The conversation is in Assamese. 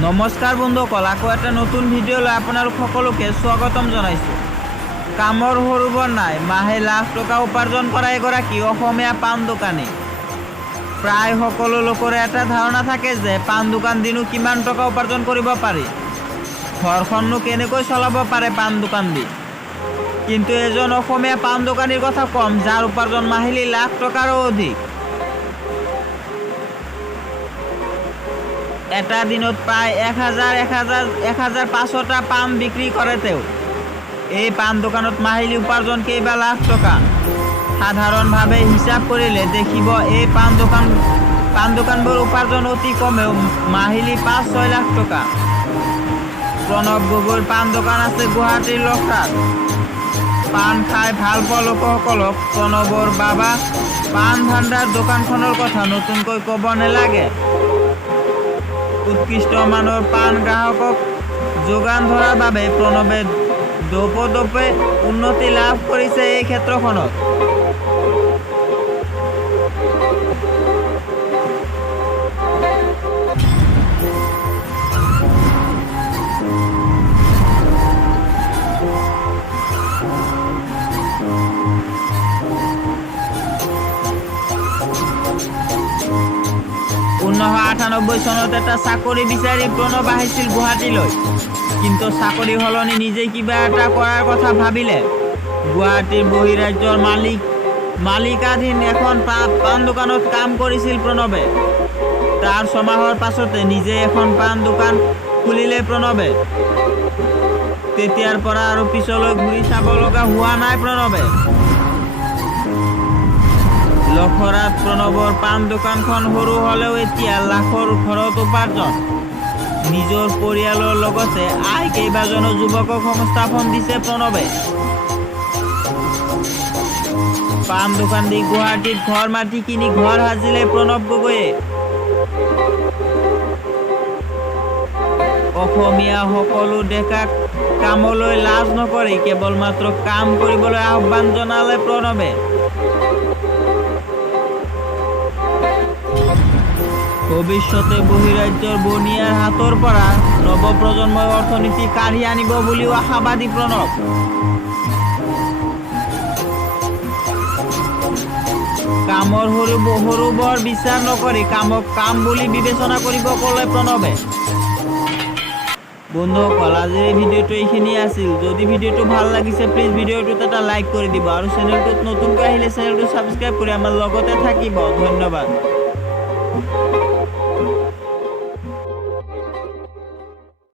নমস্কাৰ বন্ধুসকল, আকৌ এটা নতুন ভিডিঅ'লৈ আপোনালোক সকলোকে স্বাগতম জনাইছোঁ। কামৰ সৰুবৰ নাই, মাহে লাখ টকা উপাৰ্জন কৰা এগৰাকী অসমীয়া পাণ দোকানী। প্ৰায় সকলো লোকৰে এটা ধাৰণা থাকে যে পাণ দোকান দিনো কিমান টকা উপাৰ্জন কৰিব পাৰি, ঘৰখননো কেনেকৈ চলাব পাৰে পাণ দোকান দি। কিন্তু এজন অসমীয়া পাণ দোকানীৰ কথা কম, যাৰ উপাৰ্জন মাহিলী লাখ টকাৰো অধিক। এটা দিনত প্ৰায় ১,৫০০টা পাণ বিক্ৰী কৰে তেওঁ। এই পাণ দোকানত মাহিলী উপাৰ্জন কেইবা লাখ টকা। সাধাৰণভাৱে হিচাপ কৰিলে দেখিব এই পাণ দোকানবোৰ উপাৰ্জন অতি কমেও মাহিলী ৫-৬ লাখ টকা। প্ৰণৱ গগৈৰ পাণ দোকান আছে গুৱাহাটীৰ লখৰাত। পাণ খাই ভাল পোৱা লোকসকলক প্ৰণৱৰ বাবা পাণ ভাণ্ডাৰ দোকানখনৰ কথা নতুনকৈ ক'ব নালাগে। উৎকৃষ্ট মানৰ পাণ গ্ৰাহকক যোগান ধৰাৰ বাবে প্ৰণৱে দোপতোপে উন্নতি লাভ কৰিছে এই ক্ষেত্ৰখনত। চনত এটা চাকৰি বিচাৰি প্ৰণৱ আহিছিল গুৱাহাটীলৈ। কিন্তু চাকৰি সলনি নিজে কিবা এটা কৰাৰ কথা ভাবিলে। গুৱাহাটীৰ বহিৰাজ্যৰ মালিকাধীন এখন পাণ দোকানত কাম কৰিছিল প্ৰণৱে। তাৰ ছমাহৰ পাছতে নিজে এখন পাণ দোকান খুলিলে প্ৰণৱে। তেতিয়াৰ পৰা আৰু পিছলৈ ঘূৰি চাব লগা হোৱা নাই প্ৰণৱে। লখৰাত প্ৰণৱৰ পাণ দোকানখন সৰু হ'লেও এতিয়া লাখৰ ঘৰত উপাৰ্জন। নিজৰ পৰিয়ালৰ লগতে আই কেইবাজনো যুৱকক সংস্থাপন দিছে প্ৰণৱে। পাণ দোকান দি গুৱাহাটীত ঘৰ মাটি কিনি ঘৰ সাজিলে প্ৰণৱ গগৈয়ে। অসমীয়া সকলো ডেকাক কামলৈ লাজ নকৰি কেৱল মাত্ৰ কাম কৰিবলৈ আহ্বান জনালে প্ৰণৱে। ভৱিষ্যতে বহিৰাজ্যৰ বনিয়াৰ হাতৰ পৰা নৱপ্ৰজন্মই অৰ্থনীতি কাঢ়ি আনিব বুলিও আশাবাদী প্ৰণৱ। কামৰ সৰু বৰ বিচাৰ নকৰি কামক কাম বুলি বিবেচনা কৰিব ক'লে প্ৰণৱে। বন্ধুসকল, আজিৰ এই ভিডিঅ'টো এইখিনিয়ে আছিল। যদি ভিডিঅ'টো ভাল লাগিছে প্লিজ ভিডিঅ'টোত এটা লাইক কৰি দিব আৰু চেনেলটোত নতুনকৈ আহিলে চেনেলটো ছাবস্ক্ৰাইব কৰি আমাৰ লগতে থাকিব। ধন্যবাদ।